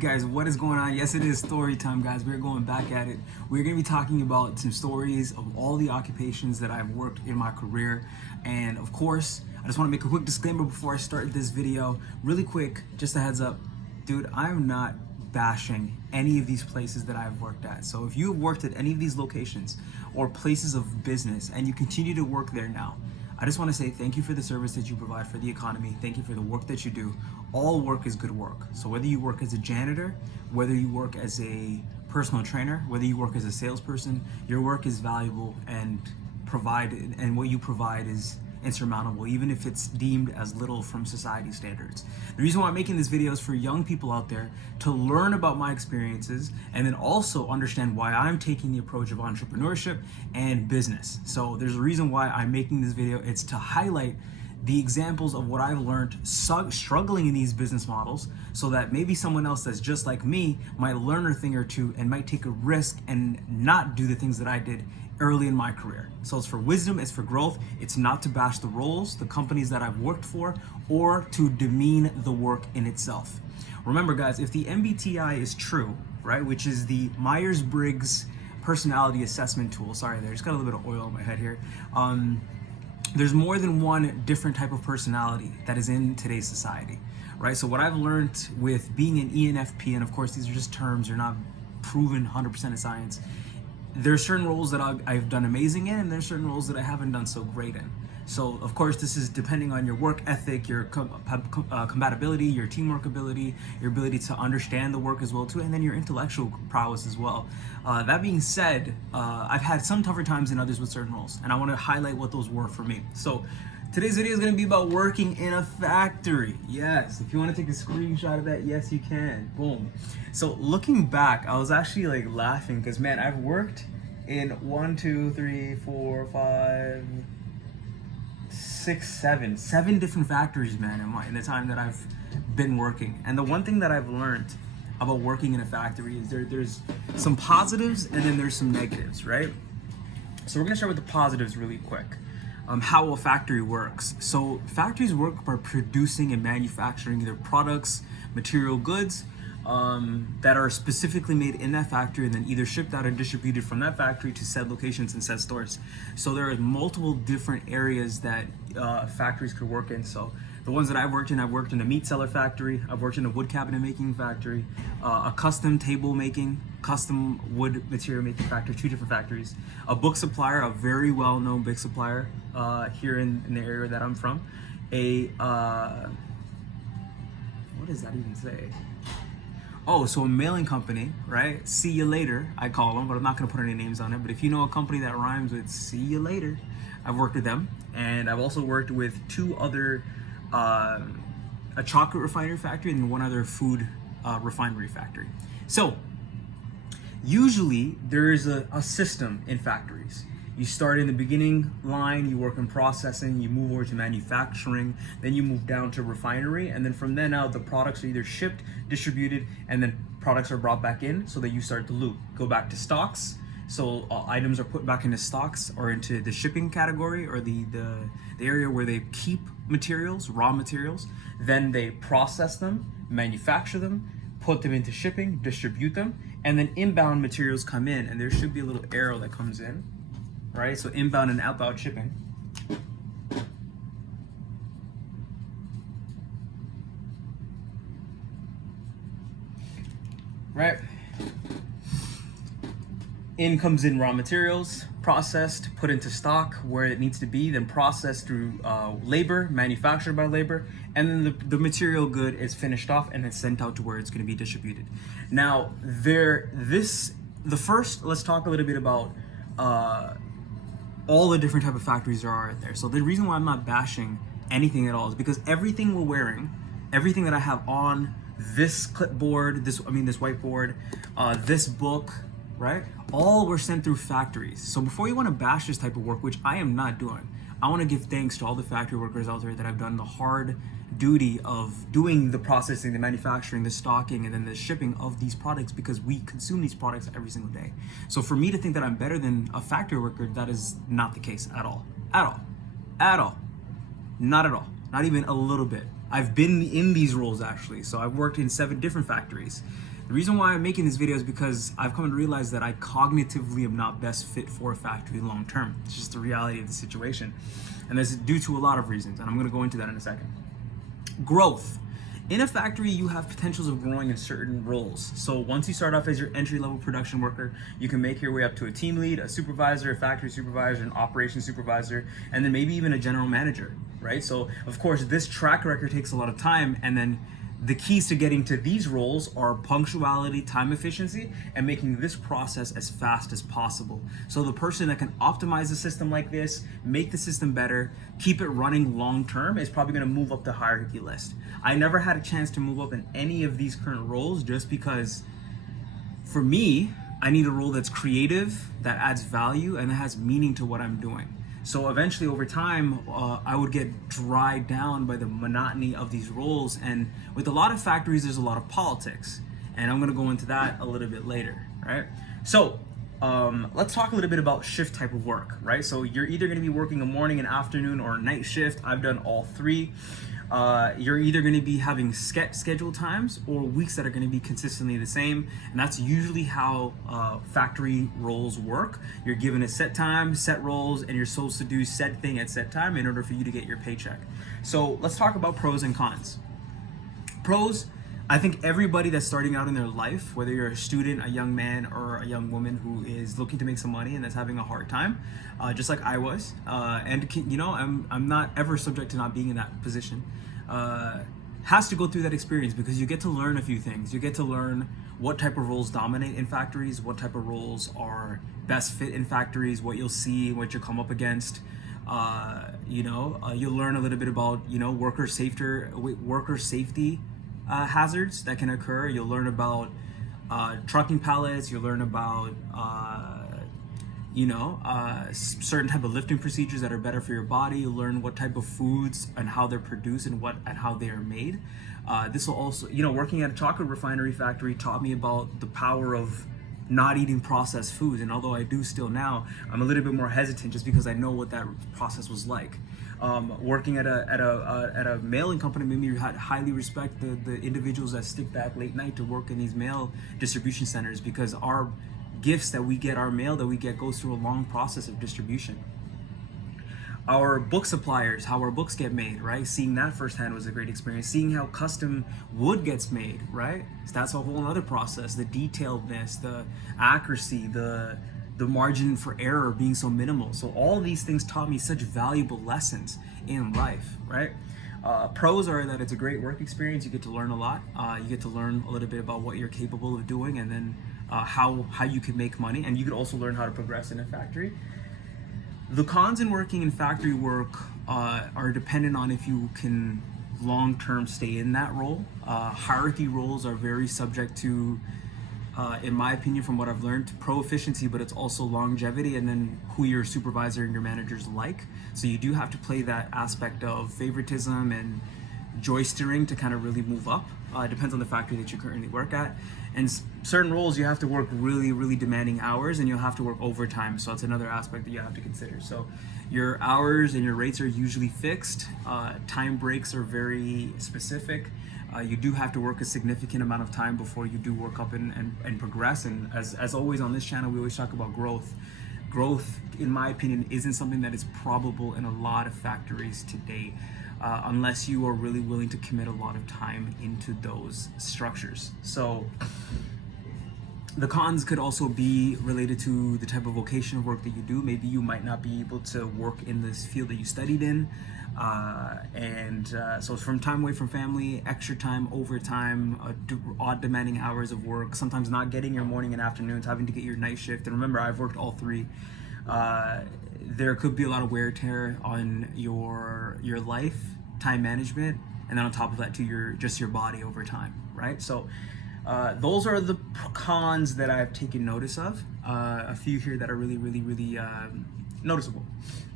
Guys, what is going on? Yes, it is story time, guys. We're going back at it. We're going to be talking about some stories of all the occupations that I've worked in my career. And of course, I just want to make a quick disclaimer before I start this video. Really quick, just a heads up. Dude, I'm not bashing any of these places that I've worked at. So if you have worked at any of these locations or places of business and you continue to work there now, I just want to say thank you for the service that you provide for the economy. Thank you for the work that you do. All work is good work. So whether you work as a janitor, whether you work as a personal trainer, whether you work as a salesperson, your work is valuable and what you provide is insurmountable, even if it's deemed as little from society standards. The reason why I'm making this video is for young people out there to learn about my experiences and then also understand why I'm taking the approach of entrepreneurship and business. So there's a reason why I'm making this video. It's to highlight the examples of what I've learned struggling in these business models so that maybe someone else that's just like me might learn a thing or two and might take a risk and not do the things that I did early in my career. So it's for wisdom, it's for growth. It's not to bash the roles, the companies that I've worked for, or to demean the work in itself. Remember guys, if the MBTI is true, right, which is the Myers-Briggs personality assessment tool, sorry there, just got a little bit of oil on my head here. There's more than one different type of personality that is in today's society, right? So what I've learned with being an ENFP, and of course these are just terms, they're not proven 100% in science. There are certain roles that I've done amazing in, and there's certain roles that I haven't done so great in. So of course this is depending on your work ethic, your compatibility, your teamwork ability, your ability to understand the work as well too, and then your intellectual prowess as well. That being said, I've had some tougher times than others with certain roles, and I want to highlight what those were for me. So today's video is going to be about working in a factory. Yes, if you want to take a screenshot of that, yes you can. Boom. So looking back, I was actually like laughing because man, I've worked in 7 different factories, man, in the time that I've been working. And the one thing that I've learned about working in a factory is there's some positives and then there's some negatives, right? So we're gonna start with the positives really quick. How a factory works. So factories work by producing and manufacturing either products, material goods, that are specifically made in that factory and then either shipped out or distributed from that factory to said locations and said stores. So there are multiple different areas that factories could work in. So the ones that I've worked in a meat cellar factory, I've worked in a wood cabinet making factory, a custom table making, custom wood material making factory, 2 different factories, a book supplier, a very well-known book supplier here in the area that I'm from, what does that even say? Oh, so a mailing company, right? See you later, I call them, but I'm not gonna put any names on it. But if you know a company that rhymes with see you later, I've worked with them. And I've also worked with 2 other, a chocolate refinery factory and one other food refinery factory. So usually there is a system in factories. You start in the beginning line, you work in processing, you move over to manufacturing, then you move down to refinery, and then from then out, the products are either shipped, distributed, and then products are brought back in so that you start the loop. Go back to stocks, so items are put back into stocks or into the shipping category or the area where they keep materials, raw materials. Then they process them, manufacture them, put them into shipping, distribute them, and then inbound materials come in, and there should be a little arrow that comes in. Right, so inbound and outbound shipping. Right. In comes in raw materials, processed, put into stock where it needs to be, then processed through labor, manufactured by labor, and then the material good is finished off and it's sent out to where it's going to be distributed. Now, let's talk a little bit about all the different type of factories there are out there. So the reason why I'm not bashing anything at all is because everything we're wearing, everything that I have on this clipboard, this whiteboard, this book, right? All were sent through factories. So before you want to bash this type of work, which I am not doing, I want to give thanks to all the factory workers out there that have done the hard duty of doing the processing, the manufacturing, the stocking, and then the shipping of these products, because we consume these products every single day. So for me to think that I'm better than a factory worker, that is not the case at all. At all. At all. Not at all. Not even a little bit. I've been in these roles actually. So I've worked in 7 different factories. The reason why I'm making this video is because I've come to realize that I cognitively am not best fit for a factory long term. It's just the reality of the situation. And this is due to a lot of reasons, and I'm gonna go into that in a second. Growth. In a factory, you have potentials of growing in certain roles. So once you start off as your entry-level production worker, you can make your way up to a team lead, a supervisor, a factory supervisor, an operations supervisor, and then maybe even a general manager, right? So of course, this track record takes a lot of time, and then the keys to getting to these roles are punctuality, time efficiency, and making this process as fast as possible. So the person that can optimize a system like this, make the system better, keep it running long term is probably gonna move up the hierarchy list. I never had a chance to move up in any of these current roles just because for me, I need a role that's creative, that adds value, and that has meaning to what I'm doing. So eventually over time, I would get dried down by the monotony of these roles. And with a lot of factories, there's a lot of politics. And I'm gonna go into that a little bit later, right? So let's talk a little bit about shift type of work, right? So you're either gonna be working a morning, an afternoon, or a night shift. I've done all three. You're either going to be having scheduled times or weeks that are going to be consistently the same, and that's usually how factory roles work. You're given a set time, set roles, and you're supposed to do set thing at set time in order for you to get your paycheck. So let's talk about pros and cons. Pros, I think everybody that's starting out in their life, whether you're a student, a young man, or a young woman who is looking to make some money and that's having a hard time, just like I was, and you know, I'm not ever subject to not being in that position, has to go through that experience because you get to learn a few things. You get to learn what type of roles dominate in factories, what type of roles are best fit in factories, what you'll see, what you'll come up against. You'll learn a little bit about, worker safety hazards that can occur. You'll learn about trucking pallets. You'll learn about certain type of lifting procedures that are better for your body. You'll learn what type of foods and how they're produced and how they are made. This will also, working at a chocolate refinery factory taught me about the power of not eating processed foods. And although I do still now, I'm a little bit more hesitant just because I know what that process was like. Working at a mailing company made me highly respect the individuals that stick back late night to work in these mail distribution centers, because our gifts that we get, our mail that we get, goes through a long process of distribution. Our book suppliers, how our books get made, right? Seeing that firsthand was a great experience. Seeing how custom wood gets made, right? So that's a whole other process. The detailedness, the accuracy, the margin for error being so minimal. So all these things taught me such valuable lessons in life, right? Pros are that it's a great work experience. You get to learn a lot. You get to learn a little bit about what you're capable of doing, and then how you can make money. And you could also learn how to progress in a factory. The cons in working in factory work are dependent on if you can long-term stay in that role. Hierarchy roles are very subject to, in my opinion, from what I've learned, pro efficiency, but it's also longevity and then who your supervisor and your managers like. So you do have to play that aspect of favoritism and joystering to kind of really move up. It depends on the factory that you currently work at. And certain roles you have to work really, really demanding hours, and you'll have to work overtime. So that's another aspect that you have to consider. So your hours and your rates are usually fixed. Time breaks are very specific. You do have to work a significant amount of time before you do work up and progress. And as always on this channel, we always talk about growth. Growth, in my opinion, isn't something that is probable in a lot of factories today, unless you are really willing to commit a lot of time into those structures. So the cons could also be related to the type of vocational work that you do. Maybe you might not be able to work in this field that you studied in. So it's from time away from family, extra time, overtime, odd demanding hours of work, sometimes not getting your morning and afternoons, having to get your night shift. And remember, I've worked all three. There could be a lot of wear and tear on your life, time management, and then on top of that too, your body over time, right? So those are the cons that I've taken notice of. A few here that are really, really, really noticeable.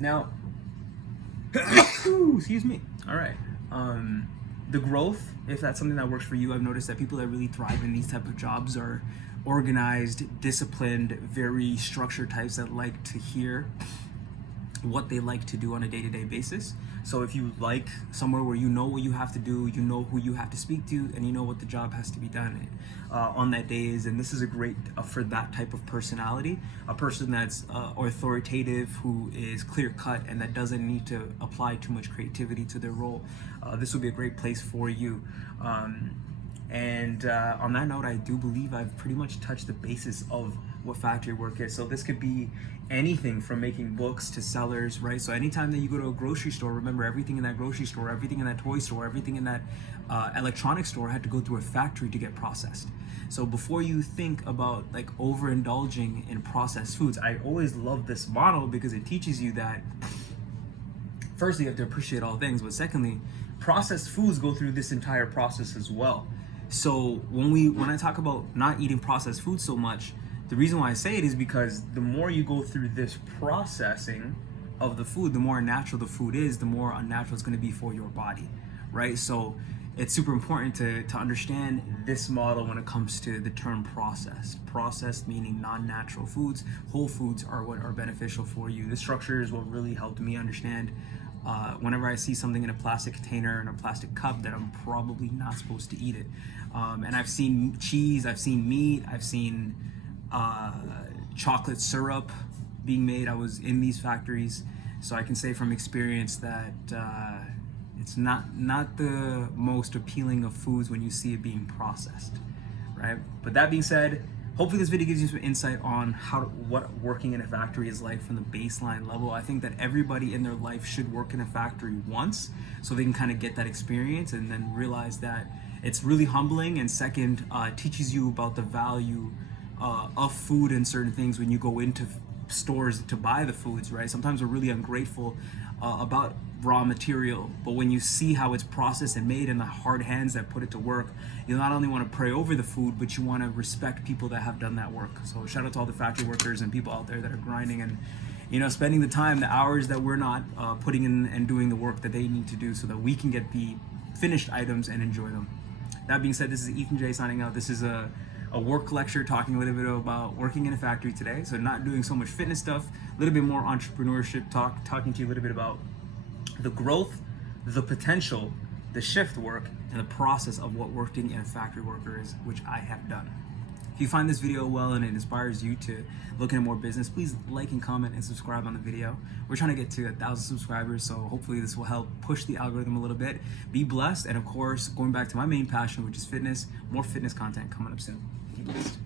Now, excuse me. All right. The growth, if that's something that works for you, I've noticed that people that really thrive in these type of jobs are organized, disciplined, very structured types that like to hear what they like to do on a day-to-day basis. So if you like somewhere where you know what you have to do, you know who you have to speak to, and you know what the job has to be done on that day is, and this is a great for that type of personality, a person that's authoritative, who is clear-cut, and that doesn't need to apply too much creativity to their role. This would be a great place for you. And on that note, I do believe I've pretty much touched the basis of what factory work is. So this could be anything from making books to sellers, right? So anytime that you go to a grocery store, remember everything in that grocery store, everything in that toy store, everything in that electronic store had to go through a factory to get processed. So before you think about like overindulging in processed foods, I always love this model because it teaches you that firstly, you have to appreciate all things, but secondly, processed foods go through this entire process as well. So when I talk about not eating processed food so much, the reason why I say it is because the more you go through this processing of the food, the more natural the food is, the more unnatural it's going to be for your body, right? So it's super important to understand this model when it comes to the term processed. Processed meaning non-natural foods. Whole foods are what are beneficial for you. This structure is what really helped me understand whenever I see something in a plastic container, in a plastic cup, that I'm probably not supposed to eat it. And I've seen cheese, I've seen meat, I've seen chocolate syrup being made. I was in these factories, so I can say from experience that it's not the most appealing of foods when you see it being processed, right? But that being said, hopefully this video gives you some insight on what working in a factory is like from the baseline level. I think that everybody in their life should work in a factory once so they can kind of get that experience and then realize that it's really humbling, and second, teaches you about the value of food and certain things when you go into stores to buy the foods, right? Sometimes we're really ungrateful about raw material, but when you see how it's processed and made and the hard hands that put it to work, you not only want to pray over the food, but you want to respect people that have done that work. So shout out to all the factory workers and people out there that are grinding and spending the time, the hours that we're not putting in and doing the work that they need to do so that we can get the finished items and enjoy them. That being said, this is Ethan J signing out. This is a work lecture talking a little bit about working in a factory today. So not doing so much fitness stuff, a little bit more entrepreneurship talk, talking to you a little bit about the growth, the potential, the shift work, and the process of what working in a factory worker is, which I have done. If you find this video well and it inspires you to look into more business, please like and comment and subscribe on the video. We're trying to get to 1,000 subscribers, so hopefully this will help push the algorithm a little bit. Be blessed, and of course, going back to my main passion, which is fitness, more fitness content coming up soon. Be blessed.